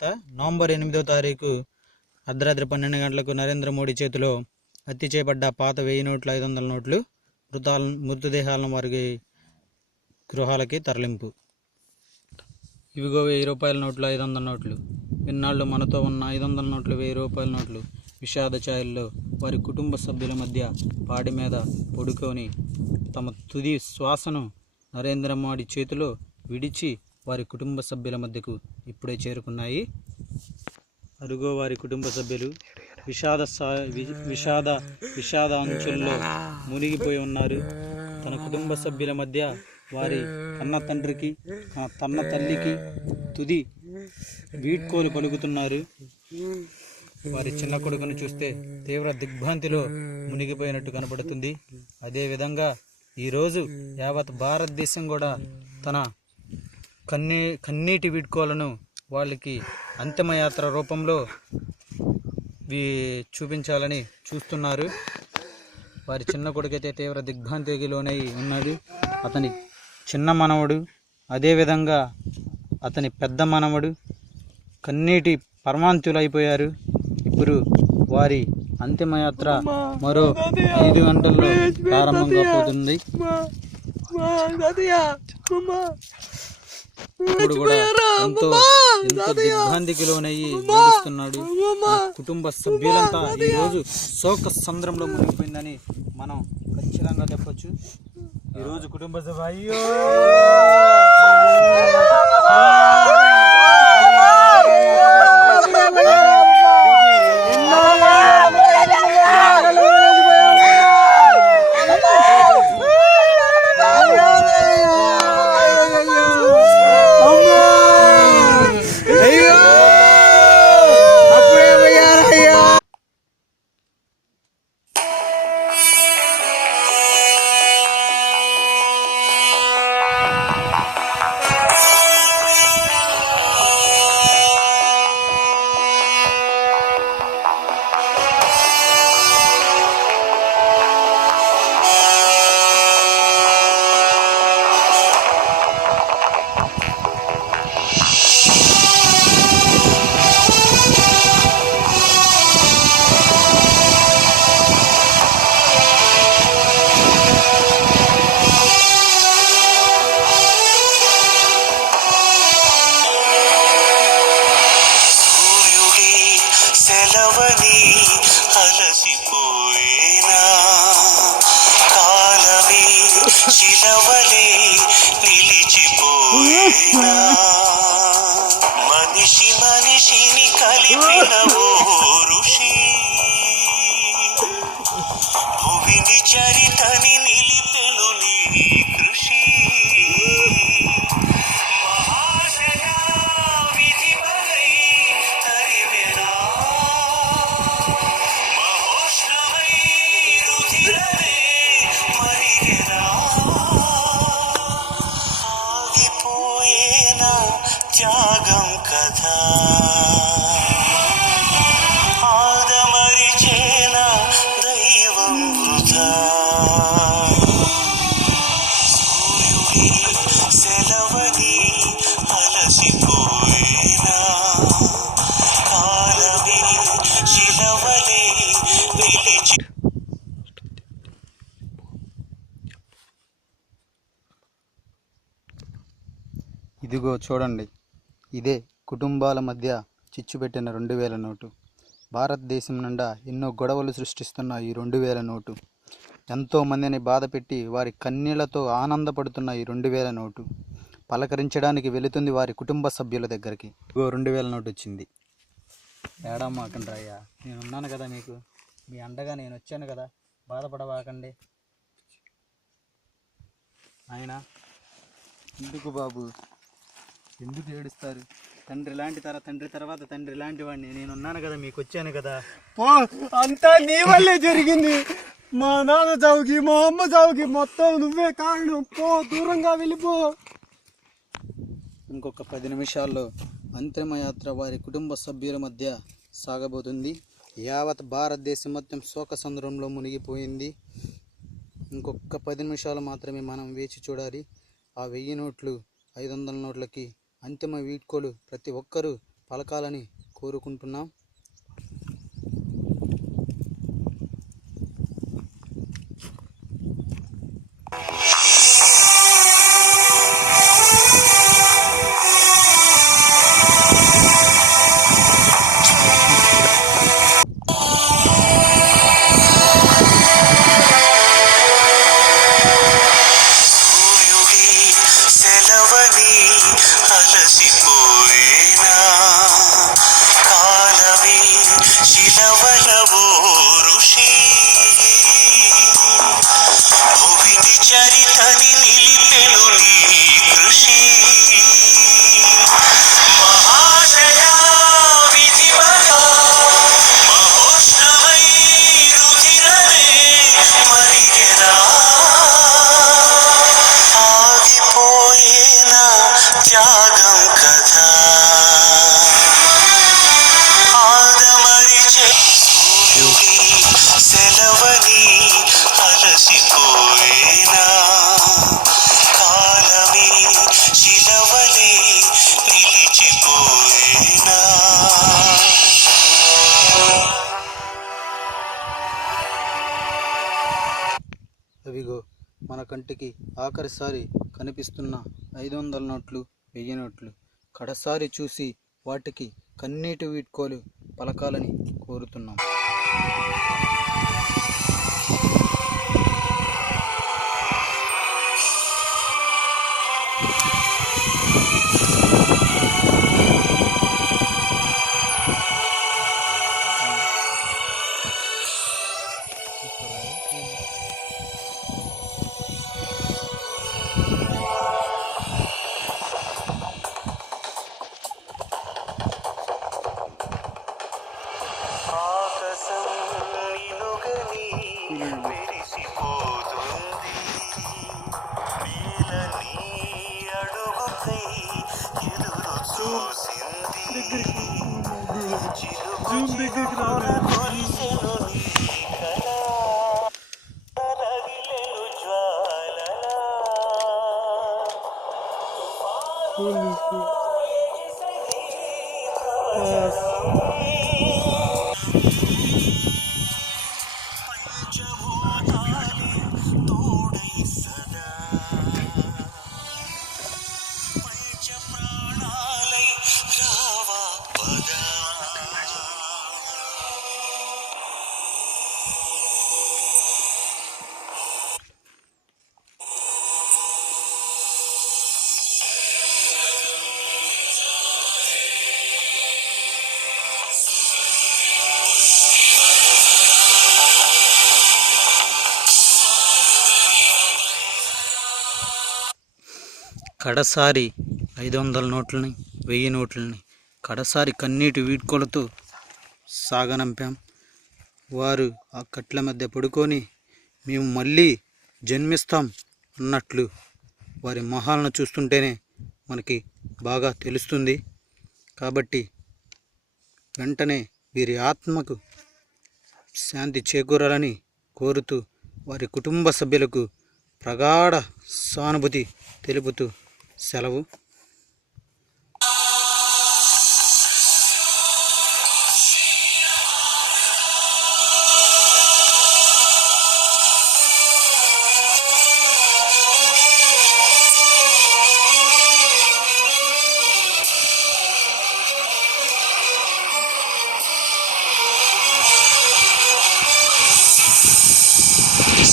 వార్త. నవంబర్ 8వ తారీఖు అర్ధరాత్రి 12 గంటలకు నరేంద్ర మోడీ చేతిలో హత్య చేయబడ్డ పాత 1000 నోట్లు 500 నోట్లు మృతదేహాలను వారి గృహాలకి తరలింపు. ఇవిగో 1000 రూపాయల నోట్లు 500 నోట్లు. ఇన్నాళ్ళు మనతో ఉన్న 500 నోట్లు 1000 రూపాయల నోట్లు విషాద ఛాయల్లో వారి కుటుంబ సభ్యుల మధ్య పాడి మీద పడుకొని తమ తుది శ్వాసను నరేంద్ర మోడీ చేతిలో విడిచి వారి కుటుంబ సభ్యుల మధ్యకు ఇప్పుడే చేరుకున్నాయి. అరుగో వారి కుటుంబ సభ్యులు విషాద అంచుల్లో మునిగిపోయి ఉన్నారు. తన కుటుంబ సభ్యుల మధ్య వారి కన్న తండ్రికి తన్న తల్లికి తుది వీడ్కోలు పలుకుతున్నారు. వారి చిన్న కొడుకును చూస్తే తీవ్ర దిగ్భ్రాంతిలో మునిగిపోయినట్టు కనబడుతుంది. అదేవిధంగా ఈరోజు యావత్ భారతదేశం కూడా తన కన్నీటి వీడ్కోలను వాళ్ళకి అంతిమయాత్ర రూపంలో చూపించాలని చూస్తున్నారు. వారి చిన్న కొడుకైతే తీవ్ర దిగ్భ్రాంతికి లోనై ఉన్నాడు. అతని చిన్న మనవడు అదేవిధంగా అతని పెద్ద మనవడు కన్నీటి పరమాంతులు అయిపోయారు. ఇప్పుడు వారి అంతిమయాత్ర మరో 5 గంటల్లో ప్రారంభం కాబోతుంది. ఇప్పుడు కూడా ఎంతో దిగ్భ్రాంతికి లోనయ్యి ఏడుస్తున్నాడు. కుటుంబ సభ్యులంతా ఈ రోజు శోక సంద్రంలో మునిగిపోయిందని మనం ఖచ్చితంగా చెప్పొచ్చు. ఈరోజు కుటుంబ సభ అయ్యో అలసిపోయేనా కాలమే చిలవలే నిలిచిపోయేనా మనిషిని కలిపిన ఓ ఋషి భువిని చరితని నిలిపెను నీ కృషి త్యాగం కథ ఆదమరిచేన దైవం వృధా సూర్యుడి సెలవని అలసిపోయేనా కాలమే చిలవలే నిలిచి. ఇదిగో చూడండి, ఇదే కుటుంబాల మధ్య చిచ్చుపెట్టిన 2000 నోటు. భారతదేశం నిండా ఎన్నో గొడవలు సృష్టిస్తున్న ఈ 2000 నోటు, ఎంతో మందిని బాధపెట్టి వారి కన్నీళ్లతో ఆనందపడుతున్న ఈ 2000 నోటు పలకరించడానికి వెళుతుంది వారి కుటుంబ సభ్యుల దగ్గరికి. ఇగో 2000 నోటు వచ్చింది. ఏడమ్మాకండి రాయ్యా, నేను ఉన్నాను కదా మీకు, మీ అండగా నేను వచ్చాను కదా, బాధపడవాకండి. ఆయన ఎందుకు బాబు, ఎందుకు ఏడుస్తారు? తండ్రి లాంటి తండ్రి తర్వాత తండ్రి లాంటి వాడిని నేనున్నాను కదా, మీకు వచ్చాను కదా. పో, అంతా నీ వల్లే జరిగింది. మా నాన్న చావుకి మా అమ్మ చావుకి మొత్తం నువ్వే కారణం. పో, దూరంగా వెళ్ళిపో. ఇంకొక 10 నిమిషాల్లో అంతిమయాత్ర వారి కుటుంబ సభ్యుల మధ్య సాగబోతుంది. యావత్ భారతదేశం మొత్తం శోకసంద్రంలో మునిగిపోయింది. ఇంకొక 10 నిమిషాలు మాత్రమే మనం వేచి చూడాలి. ఆ 1000 నోట్లు 500 నోట్లకి అంతిమ వీడ్కోలు ప్రతి ఒక్కరూ పలకాలని కోరుకుంటున్నాం. సూర్యుడి సెలవని అలసిపోయేనా కాలమే శిలవలవో ఋషి భువిని చరితని నిలిపెను నీ కృషి మహాశయా విధివగా మహోష్ణమై రుధిరమే మరిగెనా ఆగిపోయేనా త్యాగం కదా ఆదమరిచే సూర్యుడి సెలవని అలసిపోయేనా కాలమే శిలవలే నిలిచిపోయేనా అవిగో మన కంటికి ఆఖరిసారి కనిపిస్తున్న 500 నోట్లు 1000 నోట్లు కడసారి చూసి వాటికి కన్నీటి వీడ్కోలు పలకాలని కోరుతున్నాం. ఆకాశం నిలుగని మెరిసిపోతుంది నేల నీ అడుగుకై ఎదురు చూసింది చిలుక కొలిసెను నీ కళ రగిలెను జ్వాలలా పంచభూతాలే తోడై సదా పంచ ప్రాణాలై రావా పదా కడసారి 500 నోట్లని 1000 నోట్లని కడసారి కన్నీటి వీడ్కోలతో సాగనంపాం. వారు ఆ కట్ల మధ్య పడుకొని మేము మళ్ళీ జన్మిస్తాం అన్నట్లు వారి మొహాలను చూస్తుంటేనే మనకి బాగా తెలుస్తుంది. కాబట్టి వెంటనే వీరి ఆత్మకు శాంతి చేకూరాలని కోరుతూ వారి కుటుంబ సభ్యులకు ప్రగాఢ సానుభూతి తెలుపుతూ సెలవు.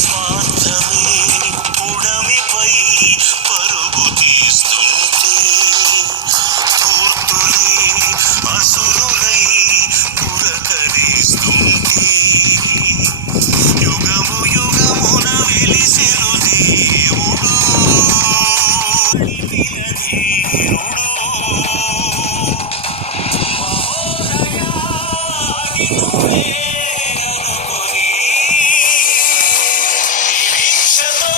స్వార్థమే పుడమిపై పరుగు తీస్తుంటే ధూర్తులే అసురులై పురకరిస్తుంటే యుగము యుగమున వెలిసెను దేవుడు అడిపిన ధీరుడు మహోదయాదిగోలే అనుకొని నిరీక్షతో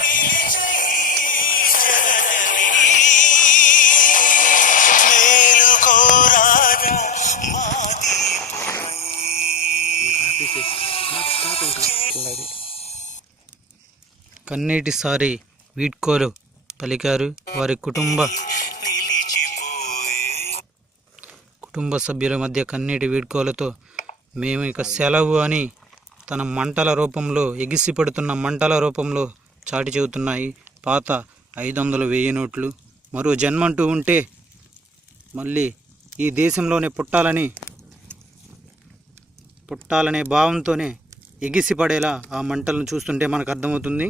నిలిచై జగదని మేలుకోరాదా మా దీపుడై కన్నీటిసారి వీడ్కోలు పలికారు వారి కుటుంబ నిలిచిపోయే కుటుంబ సభ్యుల మధ్య కన్నీటి వీడ్కోలతో మేము ఇక సెలవు అని తన మంటల రూపంలో ఎగిసిపడుతున్న మంటల రూపంలో చాటి చెబుతున్నాయి పాత 500 1000 నోట్లు. మరో జన్మంటూ ఉంటే మళ్ళీ ఈ దేశంలోనే పుట్టాలనే భావంతోనే ఎగిసిపడేలా ఆ మంటలను చూస్తుంటే మనకు అర్థమవుతుంది.